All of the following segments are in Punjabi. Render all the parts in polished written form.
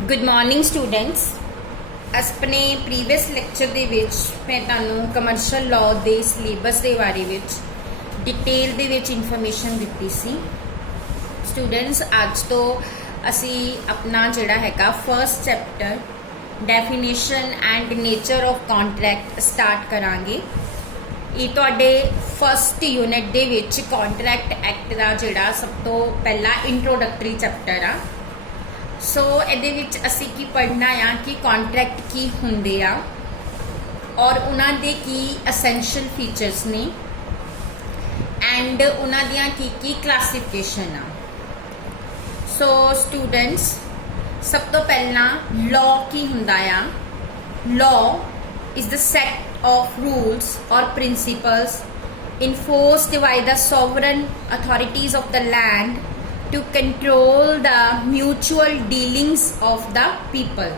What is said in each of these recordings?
Good morning students. अपने प्रीवियस लेक्चर दे विच मैं तुहानूं कमर्शियल लॉ दे सिलेबस के बारे विच डिटेल दे विच इन्फॉर्मेशन दिती सी। स्टूडेंट्स अज तो असी अपना जिहड़ा हैगा first chapter definition and nature of contract start करांगे। ये तुहाडे फर्स्ट यूनिट दे विच कॉन्ट्रैक्ट एक्ट का जिहड़ा सब तो पहला इंट्रोडक्टरी चैप्टर आ। सो ਇਹਦੇ ਵਿੱਚ ਅਸੀਂ ਕੀ ਪੜ੍ਹਨਾ ਆ कि कॉन्ट्रैक्ट की ਹੁੰਦੇ ਆ और ਉਹਨਾਂ ਦੇ ਕੀ ਐਸੈਂਸ਼ੀਅਲ ਫੀਚਰਸ ਨੇ ਐਂਡ ਉਹਨਾਂ ਦੀਆਂ ਕੀ ਕਲਾਸੀਫਿਕੇਸ਼ਨ ਆ। ਸੋ ਸਟੂਡੈਂਟਸ ਸਭ ਤੋਂ ਪਹਿਲਾਂ ਲਾਅ ਕੀ ਹੁੰਦਾ ਆ। Law is the set of rules or principles enforced by the sovereign authorities of the land to control the mutual dealings of the people।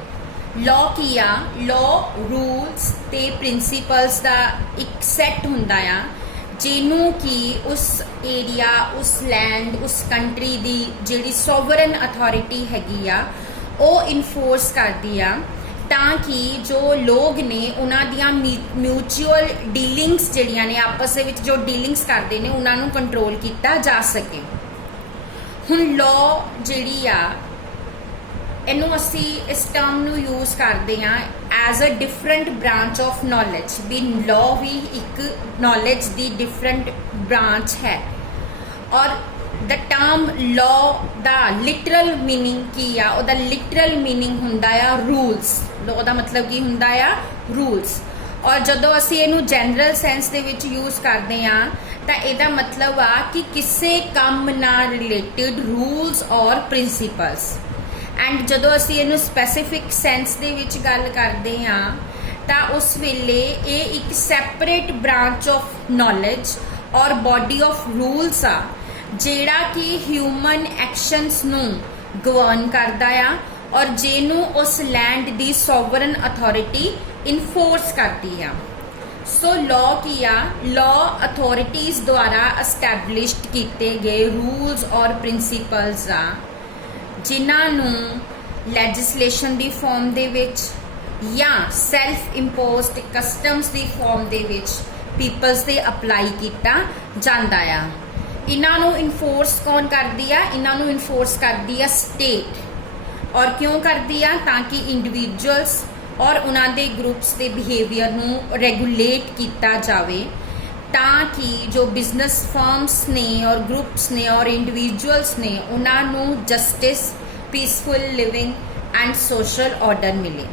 law ਕੀ ਆ, law rules ਤੇ principles ਦਾ ਇੱਕ set ਹੁੰਦਾ ਆ ਜਿਹਨੂੰ ਕਿ ਉਸ ਏਰੀਆ, ਉਸ ਲੈਂਡ, ਉਸ ਕੰਟਰੀ ਦੀ ਜਿਹੜੀ ਸੋਵਰਨ ਅਥਾਰਟੀ ਹੈਗੀ ਆ ਉਹ ਇਨਫੋਰਸ ਕਰਦੀ ਆ ਤਾਂ ਕਿ ਜੋ ਲੋਕ ਨੇ ਉਹਨਾਂ ਦੀਆਂ ਮਿਊਚੁਅਲ ਡੀਲਿੰਗਸ ਜਿਹੜੀਆਂ ਨੇ ਆਪਸ ਦੇ ਵਿੱਚ ਜੋ ਡੀਲਿੰਗਸ ਕਰਦੇ ਨੇ ਉਹਨਾਂ ਨੂੰ ਕੰਟਰੋਲ ਕੀਤਾ ਜਾ ਸਕੇ। ਹੁਣ ਲਾਅ ਜਿਹੜੀ ਆ ਇਹਨੂੰ ਅਸੀਂ ਇਸ ਟਰਮ ਨੂੰ ਯੂਜ਼ ਕਰਦੇ ਹਾਂ as a different branch of knowledge. ਵੀ ਲਾਅ ਵੀ ਇੱਕ ਨੌਲੇਜ ਦੀ ਡਿਫਰੈਂਟ ਬ੍ਰਾਂਚ ਹੈ ਔਰ द टर्म लॉ ਦਾ ਲਿਟਰਲ ਮੀਨਿੰਗ ਕੀ ਆ। ਉਹਦਾ ਲਿਟਰਲ ਮੀਨਿੰਗ ਹੁੰਦਾ ਆ ਰੂਲਸ। ਲॉ ਦਾ ਮਤਲਬ ਕੀ ਹੁੰਦਾ ਆ ਰੂਲਸ। ਔਰ ਜਦੋਂ ਅਸੀਂ ਇਹਨੂੰ ਜਨਰਲ ਸੈਂਸ ਦੇ ਵਿੱਚ ਯੂਜ਼ ਕਰਦੇ ਆ ਤਾਂ ਇਹਦਾ ਮਤਲਬ ਆ ਕਿ ਕਿਸੇ ਕੰਮ ਨਾਲ ਰਿਲੇਟਡ ਰੂਲਸ ਔਰ ਪ੍ਰਿੰਸੀਪਲਸ। ਐਂਡ ਜਦੋਂ ਅਸੀਂ ਇਹਨੂੰ ਸਪੈਸੀਫਿਕ ਸੈਂਸ ਦੇ ਵਿੱਚ ਗੱਲ ਕਰਦੇ ਆ ਤਾਂ ਉਸ ਵੇਲੇ ਇਹ ਇੱਕ ਸੈਪਰੇਟ ਬ੍ਰਾਂਚ ਆਫ ਨੌਲੇਜ ਔਰ ਬਾਡੀ ਆਫ ਰੂਲਸ ਆ ਜਿਹੜਾ ਕਿ ਹਿਊਮਨ ਐਕਸ਼ਨਸ ਨੂੰ ਗਵਰਨ ਕਰਦਾ ਆ ਔਰ ਜਿਹਨੂੰ ਉਸ ਲੈਂਡ ਦੀ ਸੋਵਰਨ ਅਥਾਰਟੀ ਇਨਫੋਰਸ ਕਰਦੀ ਆ। ਸੋ ਲਾਅ ਕੀ ਆ, ਲਾਅ ਅਥਾਰਟੀਜ਼ ਦੁਆਰਾ ਐਸਟੈਬਲਿਸ਼ਡ ਕੀਤੇ ਗਏ ਰੂਲਸ ਔਰ ਪ੍ਰਿੰਸੀਪਲਸ ਆ ਜਿਨ੍ਹਾਂ ਨੂੰ ਲੈਜਿਸਲੇਸ਼ਨ ਦੀ ਫਾਰਮ ਦੇ ਵਿੱਚ ਜਾਂ ਸੈਲਫ ਇੰਪੋਜ਼ਡ ਕਸਟਮਸ ਦੀ ਫਾਰਮ ਦੇ ਵਿੱਚ ਪੀਪਲਸ ਤੇ ਅਪਲਾਈ ਕੀਤਾ ਜਾਂਦਾ ਆ। ਇਹਨਾਂ ਨੂੰ ਇਨਫੋਰਸ ਕੌਣ ਕਰਦੀ ਆ? ਇਹਨਾਂ ਨੂੰ ਇਨਫੋਰਸ ਕਰਦੀ ਆ ਸਟੇਟ। ਔਰ ਕਿਉਂ ਕਰਦੀ ਆ? ਤਾਂ ਕਿ ਇੰਡੀਵਿਜੂਅਲਸ ਔਰ ਉਹਨਾਂ ਦੇ ਗਰੁੱਪਸ ਦੇ ਬਿਹੇਵੀਅਰ ਨੂੰ ਰੈਗੂਲੇਟ ਕੀਤਾ ਜਾਵੇ ਤਾਂ ਕਿ ਜੋ ਬਿਜ਼ਨਸ ਫਰਮਸ ਨੇ ਔਰ ਗਰੁੱਪਸ ਨੇ ਔਰ ਇੰਡੀਵਿਜੂਅਲਸ ਨੇ ਉਹਨਾਂ ਨੂੰ justice, peaceful living and social order ਮਿਲੇ।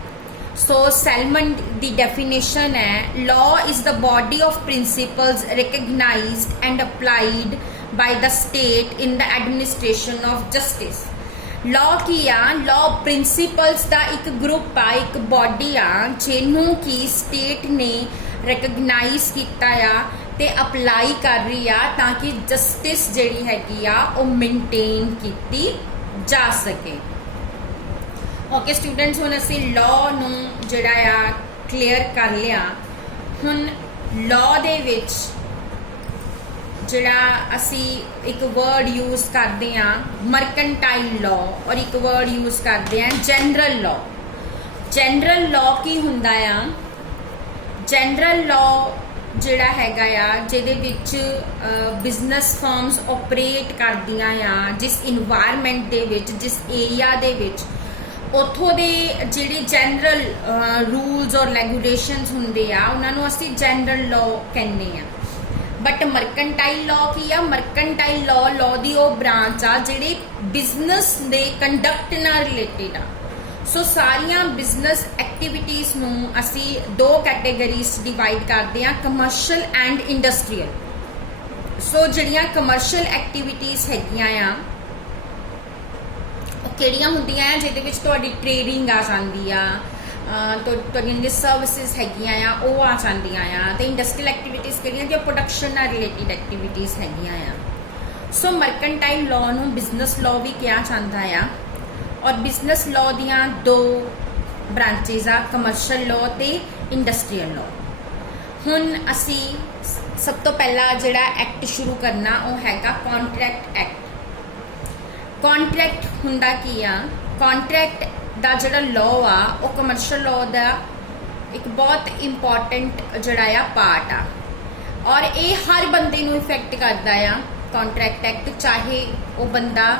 ਸੋ ਸੈਲਮਨ ਦੀ ਡੈਫੀਨੇਸ਼ਨ ਹੈ law is the body of principles recognized and applied by the state in the administration of justice। law ਕੀ ਆ? law principles ਦਾ ਇੱਕ ਗਰੁੱਪ ਆ, ਇੱਕ ਬੋਡੀ ਆ ਜਿਹਨੂੰ ਕਿ ਸਟੇਟ ਨੇ ਰੈਕਗਨਾਈਜ਼ ਕੀਤਾ ਆ ਤੇ ਅਪਲਾਈ ਕਰ ਰਹੀ ਆ ਤਾਂ ਕਿ ਜਸਟਿਸ ਜਿਹੜੀ ਹੈਗੀ ਆ ਉਹ ਮੇਨਟੇਨ ਕੀਤੀ ਜਾ ਸਕੇ। ਓਕੇ ਸਟੂਡੈਂਟਸ, ਹੁਣ ਅਸੀਂ ਲਾਅ ਨੂੰ ਜਿਹੜਾ ਆ ਕਲੀਅਰ ਕਰ ਲਿਆ। ਹੁਣ ਲਾਅ ਦੇ ਵਿੱਚ ਜਿਹੜਾ ਅਸੀਂ ਇੱਕ ਵਰਡ ਯੂਜ਼ ਕਰਦੇ ਆ ਮਰਕੈਂਟਾਈਲ ਲਾਅ ਔਰ ਇੱਕ ਵਰਡ ਯੂਜ਼ ਕਰਦੇ ਆ ਜਨਰਲ ਲਾਅ। ਜਨਰਲ ਲਾਅ ਕੀ ਹੁੰਦਾ ਆ? ਜਨਰਲ ਲਾਅ ਜਿਹੜਾ ਹੈਗਾ ਆ ਜਿਹਦੇ ਵਿੱਚ ਬਿਜ਼ਨਸ ਫਰਮਸ ਆਪਰੇਟ ਕਰਦੀਆਂ ਆ ਜਿਸ ਇਨਵਾਇਰਮੈਂਟ ਦੇ ਵਿੱਚ, ਜਿਸ ਏਰੀਆ ਦੇ ਵਿੱਚ ਉੱਥੋਂ ਦੇ ਜਿਹੜੇ ਜਨਰਲ ਰੂਲਸ ਔਰ ਰੈਗੂਲੇਸ਼ਨਸ ਹੁੰਦੇ ਆ ਉਹਨਾਂ ਨੂੰ ਅਸੀਂ ਜਨਰਲ ਲਾਅ ਕਹਿੰਦੇ ਆ। ਬਟ ਮਰਕੈਂਟਾਈਲ ਲਾਅ ਕੀ ਆ? ਮਰਕੈਂਟਾਈਲ ਲਾਅ ਦੀ ਉਹ ਬ੍ਰਾਂਚ ਆ ਜਿਹੜੇ ਬਿਜ਼ਨਸ ਦੇ ਕੰਡਕਟ ਨਾਲ ਰਿਲੇਟਡ ਆ। ਸੋ ਸਾਰੀਆਂ ਬਿਜ਼ਨਸ ਐਕਟੀਵਿਟੀਜ਼ ਨੂੰ ਅਸੀਂ ਦੋ ਕੈਟੇਗਰੀਜ਼ ਡਿਵਾਈਡ ਕਰਦੇ ਆ, ਕਮਰਸ਼ੀਅਲ ਐਂਡ ਇੰਡਸਟਰੀਅਲ। ਸੋ ਜਿਹੜੀਆਂ ਕਮਰਸ਼ੀਅਲ ਐਕਟੀਵਿਟੀਜ਼ ਹੈਗੀਆਂ ਆ ਉਹ ਕਿਹੜੀਆਂ ਹੁੰਦੀਆਂ ਆ? ਜਿਹਦੇ ਵਿੱਚ ਤੁਹਾਡੀ ਟ੍ਰੇਡਿੰਗ ਆ ਜਾਂਦੀ ਆ, ਤੁਹਾਡੀਆਂ ਜਿਹੜੀ ਸਰਵਿਸਿਜ਼ ਹੈਗੀਆਂ ਆ ਉਹ ਆ ਜਾਂਦੀਆਂ ਆ। ਤੇ ਇੰਡਸਟਰੀਅਲ ਐਕਟੀਵਿਟੀਜ਼ ਕਿਹੜੀਆਂ? ਜੋ ਪ੍ਰੋਡਕਸ਼ਨ ਨਾਲ ਰਿਲੇਟਡ ਐਕਟੀਵਿਟੀਜ਼ ਹੈਗੀਆਂ ਆ। ਸੋ ਮਰਕੈਂਟਾਈਲ ਲਾਅ ਨੂੰ ਬਿਜ਼ਨਸ ਲਾਅ ਵੀ ਕਿਹਾ ਜਾਂਦਾ ਆ ਔਰ ਬਿਜ਼ਨਸ ਲਾਅ ਦੀਆਂ ਦੋ ਬ੍ਰਾਂਚੇਸ ਆ, ਕਮਰਸ਼ੀਅਲ ਲਾਅ ਤੇ ਇੰਡਸਟਰੀਅਲ ਲਾਅ। ਹੁਣ ਅਸੀਂ ਸਭ ਤੋਂ ਪਹਿਲਾਂ ਜਿਹੜਾ ਐਕਟ ਸ਼ੁਰੂ ਕਰਨਾ ਉਹ ਹੈਗਾ ਕੌਂਟਰੈਕਟ ਐਕਟ। कॉन्ट्रैक्ट हुंदा की आ, कॉन्ट्रैक्ट ਦਾ ਜਿਹੜਾ ਲਾਅ ਆ ਉਹ ਕਮਰਸ਼ੀਅਲ ਲਾਅ ਦਾ ਇੱਕ ਬਹੁਤ ਇੰਪੋਰਟੈਂਟ ਜਿਹੜਾ ਆ ਪਾਰਟ ਆ ਔਰ ਇਹ ਹਰ ਬੰਦੇ ਨੂੰ ਇਫੈਕਟ ਕਰਦਾ ਆ ਕੰਟਰੈਕਟ ਐਕਟ, ਚਾਹੇ ਉਹ ਬੰਦਾ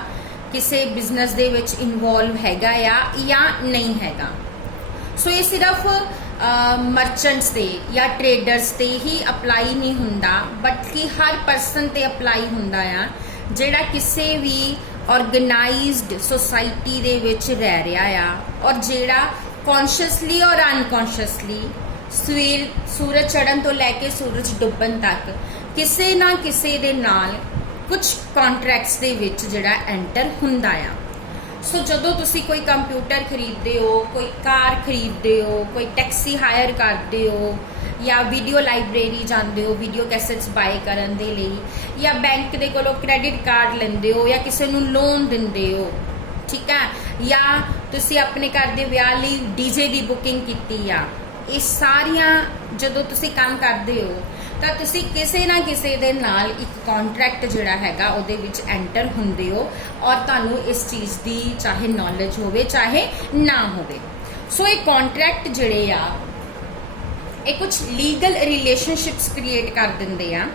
ਕਿਸੇ ਬਿਜ਼ਨਸ ਦੇ ਵਿੱਚ ਇਨਵੋਲਵ ਹੈਗਾ ਆ ਜਾਂ ਨਹੀਂ ਹੈਗਾ। ਸੋ ਇਹ ਸਿਰਫ ਮਰਚੈਂਟਸ ਤੇ ਜਾਂ ਟ੍ਰੇਡਰਸ ਤੇ ਹੀ ਅਪਲਾਈ ਨਹੀਂ ਹੁੰਦਾ, ਬਟ ਕਿ ਹਰ ਪਰਸਨ ਤੇ ਅਪਲਾਈ ਹੁੰਦਾ ਆ ਜਿਹੜਾ ਕਿਸੇ ਵੀ ਆਰਗੇਨਾਈਜ਼ਡ ਸੋਸਾਇਟੀ ਦੇ ਵਿੱਚ ਰਹਿ ਰਿਹਾ ਆ ਔਰ ਜਿਹੜਾ ਕੌਨਸ਼ੀਅਸਲੀ ਔਰ ਅਨਕੌਨਸ਼ੀਅਸਲੀ ਸੂਰਜ ਚੜ੍ਹਨ ਤੋਂ ਲੈ ਕੇ ਸੂਰਜ ਡੁੱਬਣ ਤੱਕ ਕਿਸੇ ਨਾ ਕਿਸੇ ਦੇ ਨਾਲ ਕੁਝ ਕੰਟਰੈਕਟਸ ਦੇ ਵਿੱਚ ਜਿਹੜਾ ਐਂਟਰ ਹੁੰਦਾ ਆ। ਸੋ ਜਦੋਂ ਤੁਸੀਂ ਕੋਈ ਕੰਪਿਊਟਰ ਖਰੀਦਦੇ ਹੋ, ਕੋਈ ਕਾਰ ਖਰੀਦਦੇ ਹੋ, ਕੋਈ ਟੈਕਸੀ ਹਾਇਰ ਕਰਦੇ ਹੋ ਜਾਂ ਵੀਡੀਓ ਲਾਇਬ੍ਰੇਰੀ ਜਾਂਦੇ ਹੋ ਵੀਡੀਓ ਕੈਸੇਟਸ ਬਾਏ ਕਰਨ ਦੇ ਲਈ, ਜਾਂ ਬੈਂਕ ਦੇ ਕੋਲੋਂ ਕ੍ਰੈਡਿਟ ਕਾਰਡ ਲੈਂਦੇ ਹੋ ਜਾਂ ਕਿਸੇ ਨੂੰ ਲੋਨ ਦਿੰਦੇ ਹੋ, ਠੀਕ ਹੈ, ਜਾਂ ਤੁਸੀਂ ਆਪਣੇ ਘਰ ਦੇ ਵਿਆਹ ਲਈ ਡੀਜੇ ਦੀ ਬੁਕਿੰਗ ਕੀਤੀ ਆ, ਇਹ ਸਾਰੀਆਂ ਜਦੋਂ ਤੁਸੀਂ ਕੰਮ ਕਰਦੇ ਹੋ ਤਾਂ ਤੁਸੀਂ ਕਿਸੇ ਨਾ ਕਿਸੇ ਦੇ ਨਾਲ ਇੱਕ ਕੰਟਰੈਕਟ ਜਿਹੜਾ ਹੈਗਾ ਉਹਦੇ ਵਿੱਚ ਐਂਟਰ ਹੁੰਦੇ ਹੋ ਔਰ ਤੁਹਾਨੂੰ ਇਸ ਚੀਜ਼ ਦੀ ਚਾਹੇ ਨੌਲੇਜ ਹੋਵੇ ਚਾਹੇ ਨਾ ਹੋਵੇ। ਸੋ ਇਹ ਕੰਟਰੈਕਟ ਜਿਹੜੇ ਆ ਇਹ ਕੁਝ ਲੀਗਲ ਰਿਲੇਸ਼ਨਸ਼ਿਪਸ ਕ੍ਰੀਏਟ ਕਰ ਦਿੰਦੇ ਆ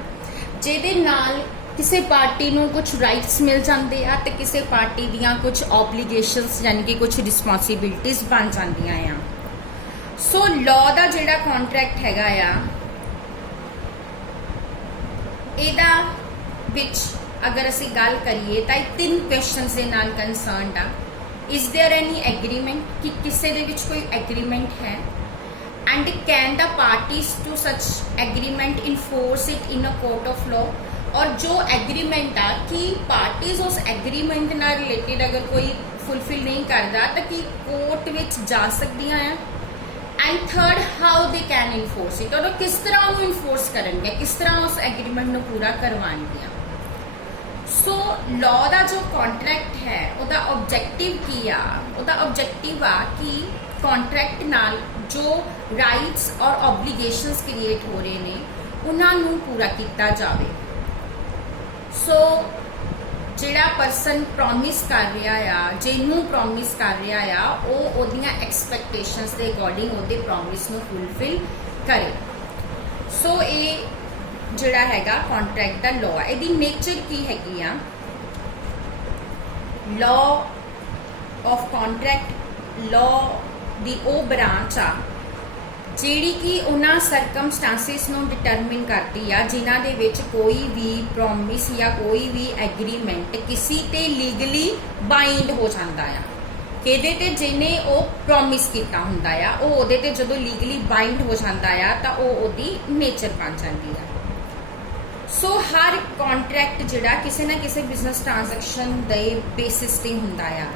ਜਿਹਦੇ ਨਾਲ ਕਿਸੇ ਪਾਰਟੀ ਨੂੰ ਕੁਝ ਰਾਈਟਸ ਮਿਲ ਜਾਂਦੇ ਆ ਤੇ ਕਿਸੇ ਪਾਰਟੀ ਦੀਆਂ ਕੁਝ ਆਬਲੀਗੇਸ਼ਨਸ ਯਾਨੀ ਕਿ ਕੁਝ ਰਿਸਪੌਂਸਿਬਿਲਿਟੀਜ਼ ਬਣ ਜਾਂਦੀਆਂ ਆ। ਸੋ ਲਾਅ ਦਾ ਜਿਹੜਾ ਕੰਟਰੈਕਟ ਹੈਗਾ ਆ ਇਹਦਾ ਵਿੱਚ ਅਗਰ ਅਸੀਂ ਗੱਲ ਕਰੀਏ ਤਾਂ ਇਹ 3 ਕੁਐਸਚਨਸ ਦੇ ਨਾਲ ਕੰਸਰਨਡ ਆ। ਇਜ਼ देयर एनी एग्रीमेंट ਕਿ ਕਿਸੇ ਦੇ ਵਿੱਚ ਕੋਈ ਐਗਰੀਮੈਂਟ ਹੈ, and can the parties to such agreement enforce it in a court of law ਔਰ ਜੋ ਐਗਰੀਮੈਂਟ ਆ ਕਿ ਪਾਰਟੀਜ਼ ਉਸ ਐਗਰੀਮੈਂਟ ਨਾਲ ਰਿਲੇਟਡ ਅਗਰ ਕੋਈ ਫੁਲਫਿਲ ਨਹੀਂ ਕਰਦਾ ਤਾਂ ਕਿ ਕੋਰਟ ਵਿੱਚ ਜਾ ਸਕਦੀਆਂ ਆ। And third how they can enforce it ਔਰ ਕਿਸ ਤਰ੍ਹਾਂ ਉਹਨੂੰ ਇਨਫੋਰਸ ਕਰਨਗੇ, ਕਿਸ ਤਰ੍ਹਾਂ ਉਸ ਐਗਰੀਮੈਂਟ ਨੂੰ ਪੂਰਾ ਕਰਵਾਉਣਗੇ। ਸੋ ਲਾਅ ਦਾ ਜੋ ਕੰਟਰੈਕਟ ਹੈ ਉਹਦਾ ਆਬਜੈਕਟਿਵ ਕੀ ਆ? ਉਹਦਾ ਆਬਜੈਕਟਿਵ ਆ ਕਿ ਕੰਟਰੈਕਟ ਨਾਲ ਜੋ ਰਾਈਟਸ ਔਰ ਆਬਲੀਗੇਸ਼ਨਸ ਕ੍ਰੀਏਟ ਹੋ ਰਹੇ ਨੇ ਉਹਨਾਂ ਨੂੰ ਪੂਰਾ ਕੀਤਾ ਜਾਵੇ। ਸੋ ਜਿਹੜਾ ਪਰਸਨ ਪ੍ਰੋਮਿਸ ਕਰ ਰਿਹਾ ਆ, ਜਿਹਨੂੰ ਪ੍ਰੋਮਿਸ ਕਰ ਰਿਹਾ ਆ, ਉਹ ਉਹਦੀਆਂ ਐਕਸਪੈਕਟੇਸ਼ਨਸ ਦੇ ਅਕੋਰਡਿੰਗ ਉਹਦੇ ਪ੍ਰੋਮਿਸ ਨੂੰ ਫੁਲਫਿਲ ਕਰੇ। ਸੋ ਇਹ ਜਿਹੜਾ ਹੈਗਾ ਕੰਟਰੈਕਟ ਦਾ ਲਾਅ ਹੈ। ਇਹਦੀ ਨੇਚਰ ਕੀ ਹੈਗੀ ਆ? ਲਾਅ ਆਫ ਕੰਟਰੈਕਟ ਲਾਅ ਦੀ ਉਹ ਬ੍ਰਾਂਚ ਆ ਜਿਹੜੀ ਕਿ ਉਹਨਾਂ ਸਰਕਮਸਟੈਂਸਿਸ ਨੂੰ ਡਿਟਰਮਿਨ ਕਰਦੀ ਆ ਜਿਨ੍ਹਾਂ ਦੇ ਵਿੱਚ ਕੋਈ ਵੀ ਪ੍ਰੋਮਿਸ ਜਾਂ ਕੋਈ ਵੀ ਐਗਰੀਮੈਂਟ ਕਿਸੇ ਤੇ ਲੀਗਲੀ ਬਾਈਂਡ ਹੋ ਜਾਂਦਾ ਆ। ਕਿਹਦੇ ਤੇ? ਜਿਹਨੇ ਉਹ ਪ੍ਰੋਮਿਸ ਕੀਤਾ ਹੁੰਦਾ ਆ, ਉਹ ਉਹਦੇ ਤੇ ਜਦੋਂ ਲੀਗਲੀ ਬਾਈਂਡ ਹੋ ਜਾਂਦਾ ਆ ਤਾਂ ਉਹ ਉਹਦੀ ਨੇਚਰ ਬਣ ਜਾਂਦੀ ਆ। ਸੋ ਹਰ ਕੰਟਰੈਕਟ ਜਿਹੜਾ ਕਿਸੇ ਨਾ ਕਿਸੇ ਬਿਜ਼ਨਸ ਟ੍ਰਾਂਜੈਕਸ਼ਨ ਦੇ ਬੇਸਿਸ ਤੇ ਹੁੰਦਾ ਆ।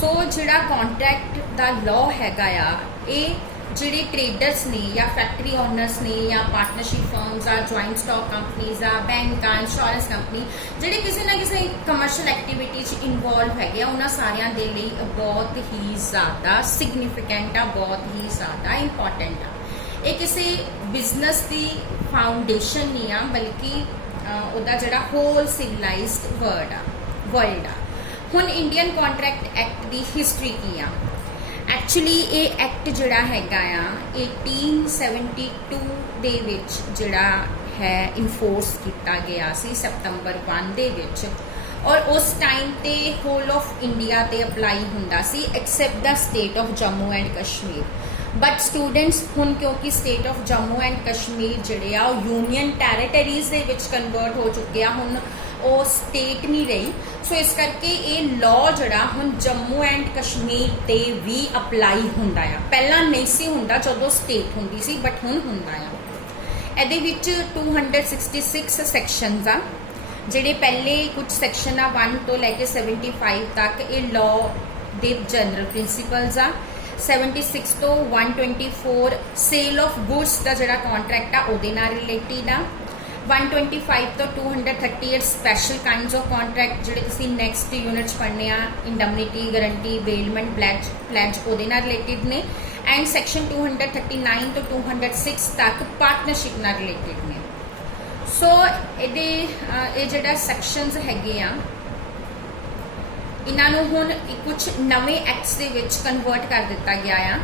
ਸੋ ਜਿਹੜਾ ਕੰਟਰੈਕਟ ਦਾ ਲਾਅ ਹੈਗਾ ਆ ਇਹ ਜਿਹੜੇ ਟ੍ਰੇਡਰਸ ਨੇ ਜਾਂ ਫੈਕਟਰੀ ਓਨਰਸ ਨੇ ਜਾਂ ਪਾਰਟਨਰਸ਼ਿਪ ਫਰਮਸ ਆ, ਜੁਆਇੰਟ ਸਟਾਕ ਕੰਪਨੀਜ਼ ਆ, ਬੈਂਕ ਆ, ਇੰਸ਼ੋਰੈਂਸ ਕੰਪਨੀ ਜਿਹੜੇ ਕਿਸੇ ਨਾ ਕਿਸੇ ਕਮਰਸ਼ੀਅਲ ਐਕਟੀਵਿਟੀ 'ਚ ਇਨਵੋਲਵ ਹੈਗੇ ਆ, ਉਹਨਾਂ ਸਾਰਿਆਂ ਦੇ ਲਈ ਬਹੁਤ ਹੀ ਜ਼ਿਆਦਾ ਸਿਗਨੀਫਿਕੈਂਟ ਆ, ਬਹੁਤ ਹੀ ਜ਼ਿਆਦਾ ਇੰਪੋਰਟੈਂਟ ਆ। ਇਹ ਕਿਸੇ ਬਿਜ਼ਨਸ ਦੀ ਫਾਊਂਡੇਸ਼ਨ ਨਹੀਂ ਆ ਬਲਕਿ ਉਹਦਾ ਜਿਹੜਾ ਹੋਲ ਸਿਵਲਾਈਜ਼ਡ ਵਰਲਡ ਆ। ਹੁਣ ਇੰਡੀਅਨ ਕੰਟਰੈਕਟ ਐਕਟ ਦੀ ਹਿਸਟਰੀ ਕੀ ਆ? ਐਕਚੁਅਲੀ ਇਹ ਐਕਟ ਜਿਹੜਾ ਹੈਗਾ ਆ 1872 ਦੇ ਵਿੱਚ ਜਿਹੜਾ ਹੈ ਇਨਫੋਰਸ ਕੀਤਾ ਗਿਆ ਸੀ ਸਤੰਬਰ 1 ਦੇ ਵਿੱਚ ਔਰ ਉਸ ਟਾਈਮ ਤੇ ਹੋਲ ਆਫ ਇੰਡੀਆ ਤੇ ਅਪਲਾਈ ਹੁੰਦਾ ਸੀ except the state of Jammu and Kashmir. But students ਹੁਣ ਕਿਉਂਕਿ state of Jammu and Kashmir ਜਿਹੜੇ ਆ ਉਹ ਯੂਨੀਅਨ ਟੈਰੀਟਰੀਜ਼ ਦੇ ਵਿੱਚ ਕਨਵਰਟ ਹੋ ਚੁੱਕੇ ਆ, ਹੁਣ ਉਹ ਸਟੇਟ ਨਹੀਂ ਰਹੀ। ਸੋ ਇਸ ਕਰਕੇ ਇਹ ਲਾਅ ਜਿਹੜਾ ਹੁਣ ਜੰਮੂ ਐਂਡ ਕਸ਼ਮੀਰ ਤੇ ਵੀ ਅਪਲਾਈ ਹੁੰਦਾ ਆ। ਪਹਿਲਾਂ ਨਹੀਂ ਸੀ ਹੁੰਦਾ ਜਦੋਂ ਸਟੇਟ ਹੁੰਦੀ ਸੀ, ਬਟ ਹੁਣ ਹੁੰਦਾ ਆ। ਇਹਦੇ ਵਿੱਚ 266 ਸੈਕਸ਼ਨਸ ਆ। ਜਿਹੜੇ ਪਹਿਲੇ ਕੁਝ ਸੈਕਸ਼ਨ ਆ 1 ਤੋਂ ਲੈ ਕੇ 75 ਤੱਕ ਇਹ ਲਾਅ ਦੇ ਜਨਰਲ ਪ੍ਰਿੰਸੀਪਲਸ ਆ। 76 ਤੋਂ 124 ਸੇਲ ਆਫ ਗੁਡਸ ਦਾ ਜਿਹੜਾ ਕੰਟਰੈਕਟ ਆ ਉਹਦੇ ਨਾਲ ਰਿਲੇਟਡ ਆ। 125 ਤੋਂ 238 ਸਪੈਸ਼ਲ ਕਾਈਂਡਸ ਆਫ ਕੰਟਰੈਕਟ ਜਿਹੜੇ ਤੁਸੀਂ ਨੈਕਸਟ ਯੂਨਿਟ 'ਚ ਪੜ੍ਹਨੇ ਆ, ਇੰਡਮਨਿਟੀ, ਗਰੰਟੀ, ਬੇਲਮੈਂਟ, ਪਲੈਜ ਉਹਦੇ ਨਾਲ ਰਿਲੇਟਡ ਨੇ। ਐਂਡ ਸੈਕਸ਼ਨ 239 ਤੋਂ 206 ਤੱਕ ਪਾਰਟਨਰਸ਼ਿਪ ਨਾਲ ਰਿਲੇਟਡ ਨੇ। ਸੋ ਇਹ ਜਿਹੜਾ ਸੈਕਸ਼ਨਸ ਹੈਗੇ ਆ ਇਹਨਾਂ ਨੂੰ ਹੁਣ ਕੁਝ ਨਵੇਂ ਐਕਟਸ ਦੇ ਵਿੱਚ ਕਨਵਰਟ ਕਰ ਦਿੱਤਾ ਗਿਆ ਆ,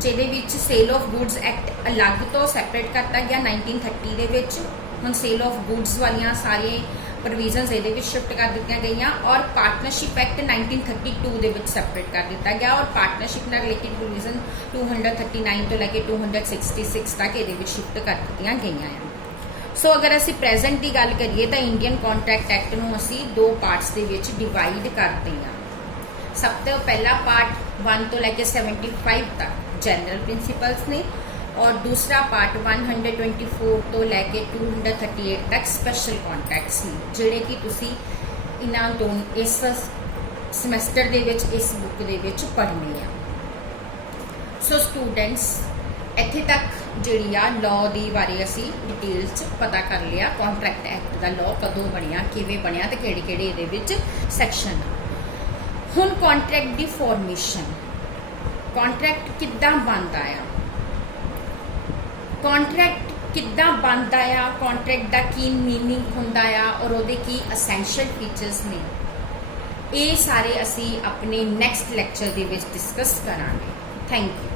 ਜਿਹਦੇ ਵਿੱਚ ਸੇਲ ਆਫ ਗੁੱਡਸ ਐਕਟ ਅਲੱਗ ਤੋਂ ਸੈਪਰੇਟ ਕਰਤਾ ਗਿਆ 1930 ਦੇ ਵਿੱਚ। ਹੁਣ ਸੇਲ ਆਫ ਗੁੱਡਸ ਵਾਲੀਆਂ ਸਾਰੇ ਪ੍ਰੋਵੀਜ਼ਨਸ ਇਹਦੇ ਵਿੱਚ ਸ਼ਿਫਟ ਕਰ ਦਿੱਤੀਆਂ ਗਈਆਂ, ਔਰ ਪਾਰਟਨਰਸ਼ਿਪ ਐਕਟ 1932 ਦੇ ਵਿੱਚ ਸੈਪਰੇਟ ਕਰ ਦਿੱਤਾ ਗਿਆ, ਔਰ ਪਾਰਟਨਰਸ਼ਿਪ ਨਾਲ ਰਿਲੇਟਡ ਪ੍ਰੋਵੀਜ਼ਨ 239 ਤੋਂ ਲੈ ਕੇ 266 ਤੱਕ ਇਹਦੇ ਵਿੱਚ ਸ਼ਿਫਟ ਕਰ ਦਿੱਤੀਆਂ ਗਈਆਂ ਆ। ਸੋ ਅਗਰ ਅਸੀਂ ਪ੍ਰੈਜ਼ੈਂਟ ਦੀ ਗੱਲ ਕਰੀਏ ਤਾਂ ਇੰਡੀਅਨ ਕੰਟਰੈਕਟ ਐਕਟ ਨੂੰ ਅਸੀਂ ਦੋ ਪਾਰਟਸ ਦੇ ਵਿੱਚ ਡਿਵਾਈਡ ਕਰਦੇ ਹਾਂ। ਸਭ ਤੋਂ ਪਹਿਲਾ ਪਾਰਟ 1 ਤੋਂ ਲੈ ਕੇ 75 ਤੱਕ ਜਨਰਲ ਪ੍ਰਿੰਸੀਪਲਸ ਨੇ, ਔਰ दूसरा पार्ट 124 ਤੋਂ ਲੈ ਕੇ 238 ਤੱਕ ਸਪੈਸ਼ਲ ਕੰਟਰੈਕਟਸ ਨੇ, ਜਿਹੜੇ ਕਿ ਤੁਸੀਂ ਇਹਨਾਂ ਤੋਂ ਇਸ ਸਮੈਸਟਰ ਦੇ ਵਿੱਚ ਇਸ ਬੁੱਕ ਦੇ ਵਿੱਚ ਪੜ੍ਹਨੇ ਆ। ਸੋ ਸਟੂਡੈਂਟਸ, ਇੱਥੇ ਤੱਕ ਜਿਹੜੀ ਆ ਲਾਅ ਦੀ ਬਾਰੇ ਅਸੀਂ ਡਿਟੇਲ 'ਚ ਪਤਾ ਕਰ ਲਿਆ। ਕੰਟਰੈਕਟ ਐਕਟ ਦਾ ਲਾਅ ਕਦੋਂ ਬਣਿਆ, ਕਿਵੇਂ ਬਣਿਆ ਤੇ ਕਿਹੜੇ ਕਿਹੜੇ ਇਹਦੇ ਵਿੱਚ ਸੈਕਸ਼ਨ ਆ। ਹੁਣ ਕੰਟਰੈਕਟ ਦੀ ਫਾਰਮੇਸ਼ਨ, ਕੰਟਰੈਕਟ ਕਿੱਦਾਂ ਬਣਦਾ ਆ, ਕੰਟਰੈਕਟ ਕਿੱਦਾਂ ਬਣਦਾ ਆ, ਕੰਟਰੈਕਟ ਦਾ ਕੀ ਮੀਨਿੰਗ ਹੁੰਦਾ ਆ, ਔਰ ਉਹਦੇ ਕੀ ਅਸੈਂਸ਼ੀਅਲ ਫੀਚਰਸ ਨੇ, ਇਹ ਸਾਰੇ ਅਸੀਂ ਆਪਣੇ ਨੈਕਸਟ ਲੈਕਚਰ ਦੇ ਵਿੱਚ ਡਿਸਕਸ ਕਰਾਂਗੇ। Thank you.